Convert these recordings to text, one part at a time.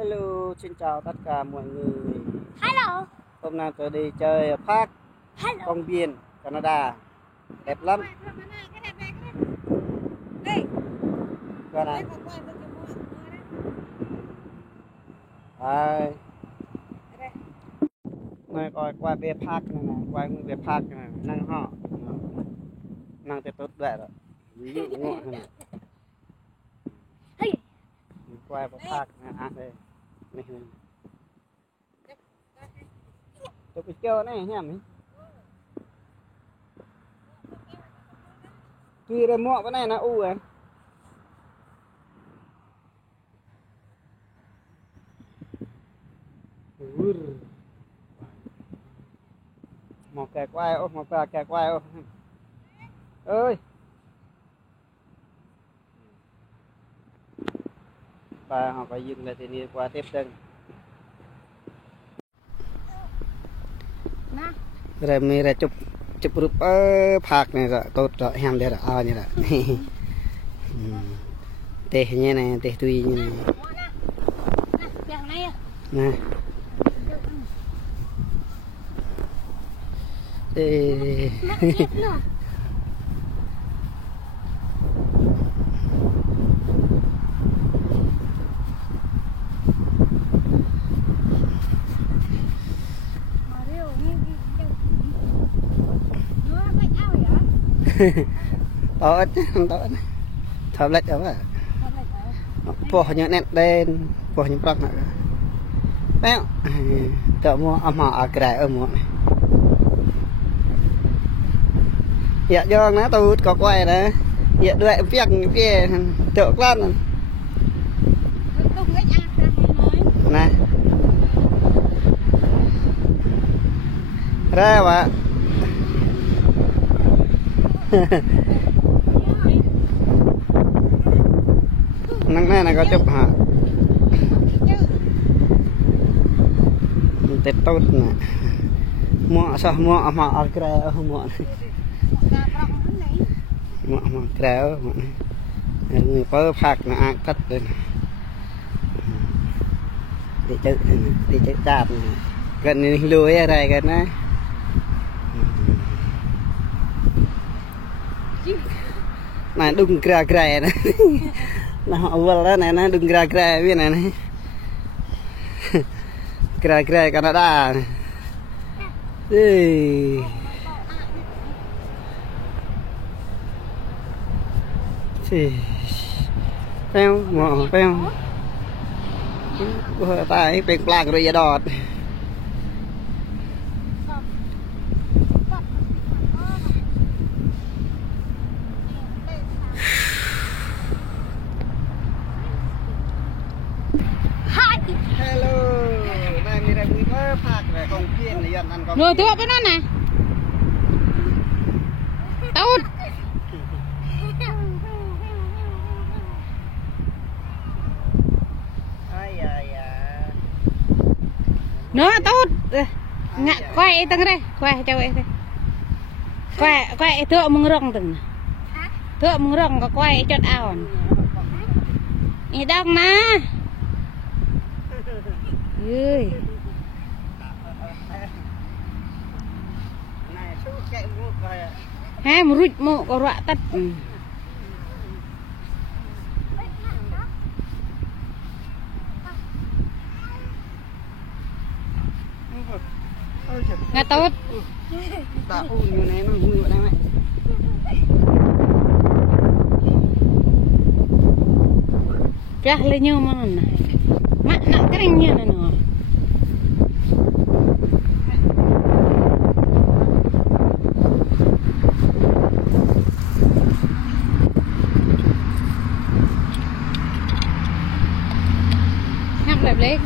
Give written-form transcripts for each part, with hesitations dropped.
Hello, xin chào tất cả mọi người. Hello. Hôm nay tôi đi chơi ở Park, Hello. công viên Canada. Đẹp lắm. Coi này. Đây. Này coi qua về Park này nè, qua về Park này, năng họ. Năng tới tốt vậy rồi. Ví dụ ngọn này. Qua về Park này đây. Này. Tôi phải chơi này nha mình. Tuy là mua cái này là u em. Một kẻ quay ô, một kẻ quay ô. Ơi. Và họ phải dừng lại thì đi qua tiếp chân. Rồi mình ra chụp group ở park này rồi tốt rồi em đây rồi như vậy. Teh như này, teh tui như này. Nè. Tốt, tốt. Thở lệch đó à. Bỏ như nét đen, bỏ như bọc nữa. Béo. Cậu mua âm họ ở cái ở mua này. Dạ do nó tôi có quay đó. Dạ đưa em việc kia tự lắm. Nè. Ra bà. Nắng này là có chụp hả? Tết tốt nè. Mua sao mua mà ở cái ở mua này. Mua cái ở mua này. Người có phạt là ăn cắt đây. Đi chơi chạp này. Gần này lùi ở đây gần á. Này đừng gra gra này. Nó awal đó này nó đừng gra gra biết này này. Gra gra Canada này. Peo mỏ peo. Taiเป็นปลากระยะดอด. Hello, này mình đang đi ở park về công viên này ăn con. Rồi tụi bên đó nè. Tốt. Nó tốt. Ngạ quay tầng đây, quay cho vậy thôi. Quay tựa mông rong từng. Tựa mông rong có quay chốt ao. Ý đông nè. Ơi. Ha, murut mo ko ra tat. Nga tốt. Ta u như này nó hùi đây mẹ. Jah le nyo mana na. Mak nak kering nya na no. Ngap đẹp lên.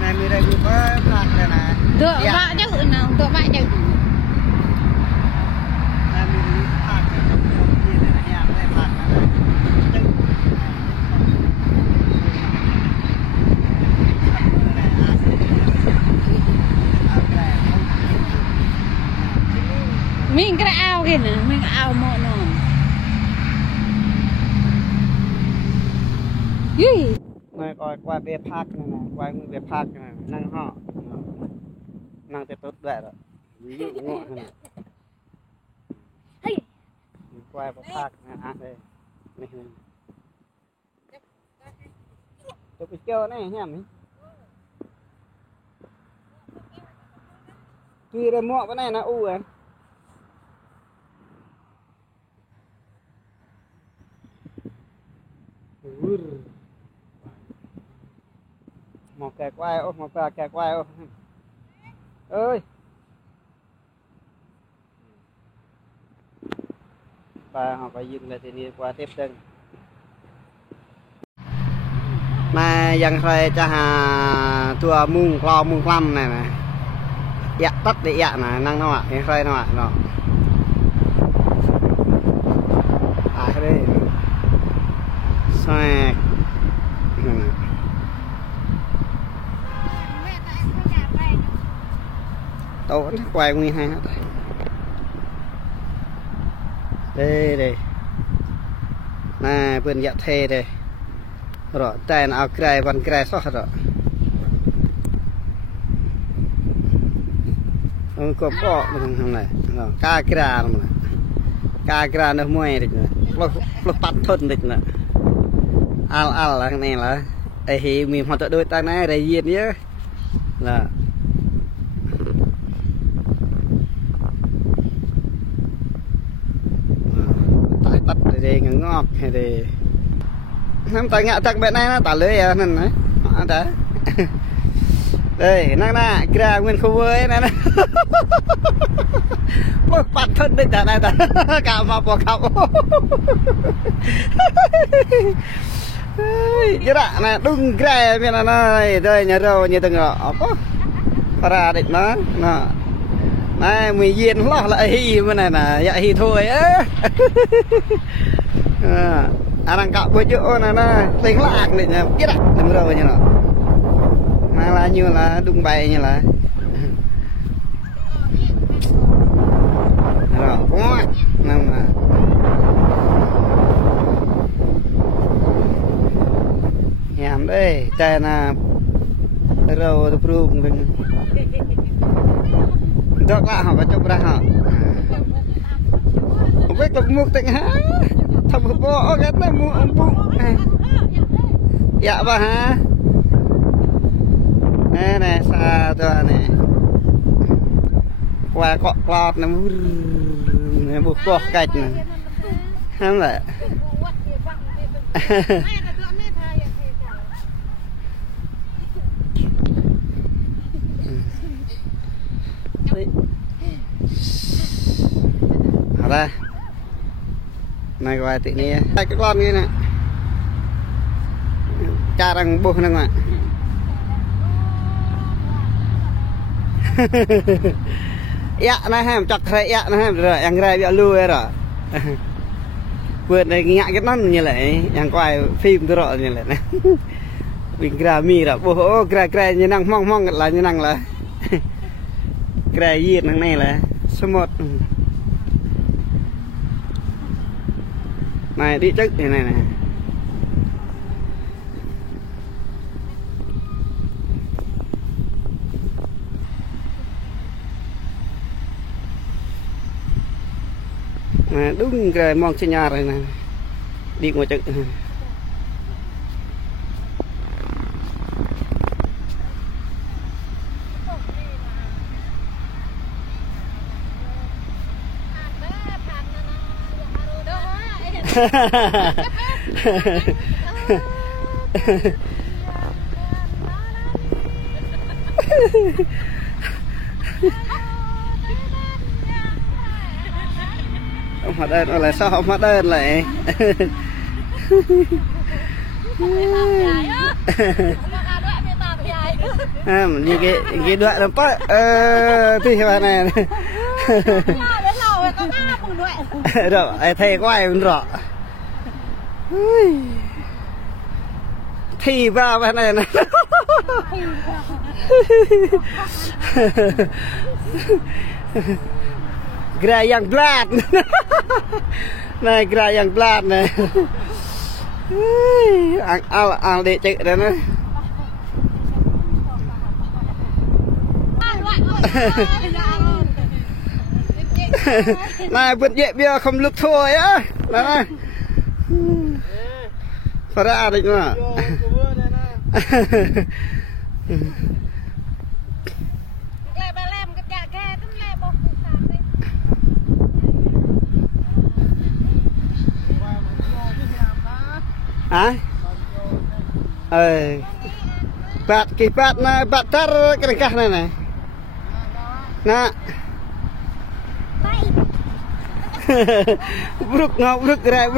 Này mình đây cũng có phạt này nè. Tựa bạ chứ nào, tựa bạ chứ. Này mình đi phạt này, công viên này là nhà này phạt này. Mình cái ao kìa nè, mình ao mọ nè. Gì? này coi qua bê park này nè qua bê park này năng họ năng tới tốt vậy rồi ví dụ ngọn này qua bê park này ăn đây này tôi bị chơi này nhá mình tuy là mua cái này là u à một kẹt quay ô một kẹt quay ô ơi và họ phải dừng lại thì đi qua tiếp chân mà dần rồi cho hà tua mung clam này nè dạ tắt để dạ nè năng nó ạ hiện rồi nó ạ nó cái đây xoẹt đâu vẫn quay nguyên hai hết đây đây nè vườn dạ thê đây rồi tay nào cày văn cày sót rồi có bỏ mình thằng này ca kra nó mua được lúc bắt thôn được nè al là này là đây thì mình hoàn toàn đôi tay này đây diện nhé là tay tắt đây ngọt hay đây năm tay ngạ tắc bên này nó tả lưới à nên đấy đó đây năng nè kra nguyên khu với nè bắt thân đi tại này ta cả vào bỏ khóc vậy đó nè đúng kra bên này đây nhà rau như từng ngõ para định nó này mày diện lo lại hi bên này nè vậy hi thôi á anh đang cạo với chỗ này nè tính lạc định nha biết ạ đừng rồi như nào mà là như là đung bay như là rồi quá nằm mà nhảm đây chai là rồi tôi proving đừng đó là họ phải chụp ra họ không biết được mua tình hả thầm bộ cái này mua ông bụng dạ bà hả nè nè xa cho nè qua cọ cọt nè buộc cọt cạch nè không vậy ra này gọi tị này hai cái con kia nè cha đang buộc nè mà dạ này hem chặt thấy dạ này hem rồi anh ra bị lui rồi vượt này ngại cái nón như vậy anh quay phim tôi rồi như vậy này bình ra mi rồi bố gra như năng mong là như năng là gra gì năng này là số 1 này đi trước thế này này mà đúng rồi mong trên nhà rồi này đi ngồi chừng ông hóa đơn là sao ông hóa đơn lại như cái đoạn nó bắt thì bạn này rồi ai thề có ai rõ thì vào bên này này gra yang blat này gra yang blat này ăn để chạy đó nữa. Này vượt dậy bia không lực thôi á. Này. Phải ra định mà. Hả? Bát cái bát này bát tar cái cah này này. Nah. Bruk ngau bruk rai.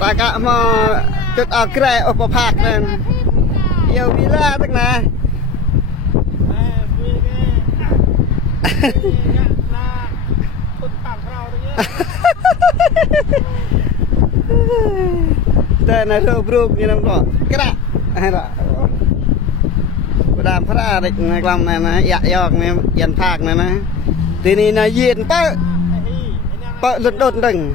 Ta cả mà chút ở cái ở bờ phạc này. Yêu villa tức này. Đây này đâu bro như năm đó cái đó hay là đàm phát ra định làm này này dạ giọt này dàn phạc này này thì này là diện bợ lật đột đỉnh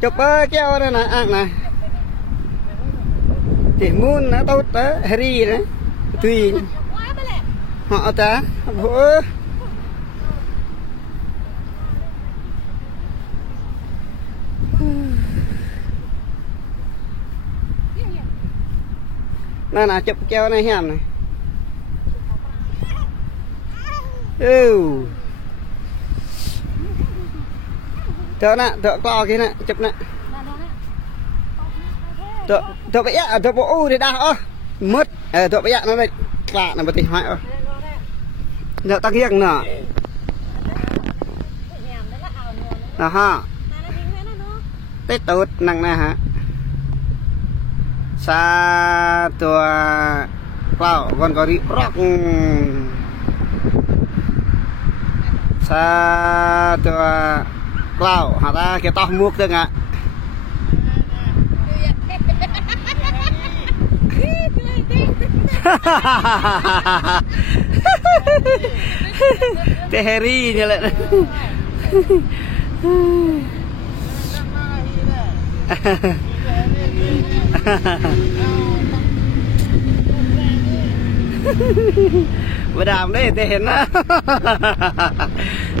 chụp keo đây nè ăn nè thì muốn nó tốt đó Harry đấy tùy họ ta bữa nè chụp keo này hèm này Tớ nè, tớ co kia nè, chụp nè. Tớ bây giờ, tớ bộ u thì đau mất. Tớ bây giờ nó đây, lạ là một tình hoại ơ. Tớ tăng hiếng nè. Ha. Tết tốt năng nè hả. Sa tua vào còn có đi rock. Sa tua Wow, hả kita muak tuh nggak? Teheri nyala. Đàm đấy thì hiện á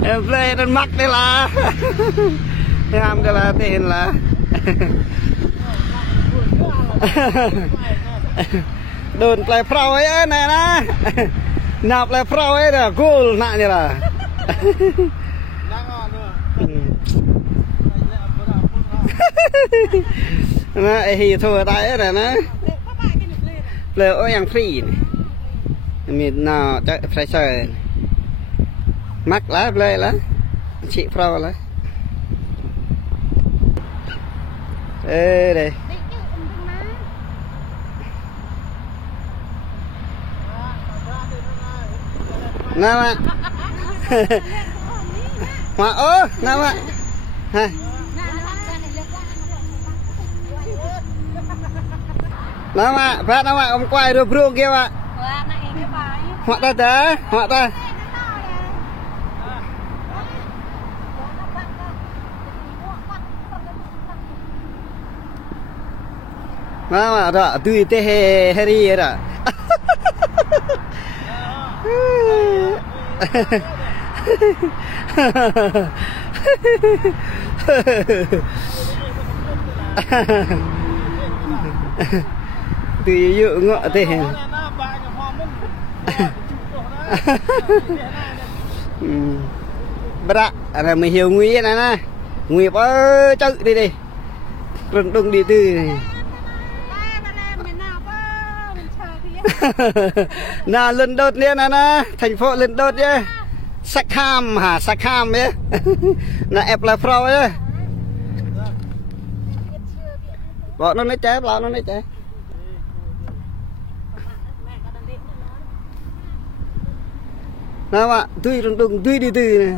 em play nó mắc đây là làm đây là tiền là đồn play pro ấy này nè nạp play pro ấy là goal nặng như là nó thì thua tay này nó play ở yang free này mình nào chạy phải chơi mắc lá play lá chị pro lá ê đây nào ạ mà ơ nào ạ ha nào ạ phát nào ạ ông quay được bro kia ạ họ ta té họ ta mà đó tùy tê Harry đó tùy dụ ngọ tê bả là mình hiểu nguy này nè nguy bó chữ đi đi rừng đừng đi từ nào lên đột lên nè thành phố lên đột nhé Sackham hả Sackham ấy là ép là pro ấy bọn nó nói trái bao nó nói trái Nào ạ, tươi rung đung tươi đi tươi này.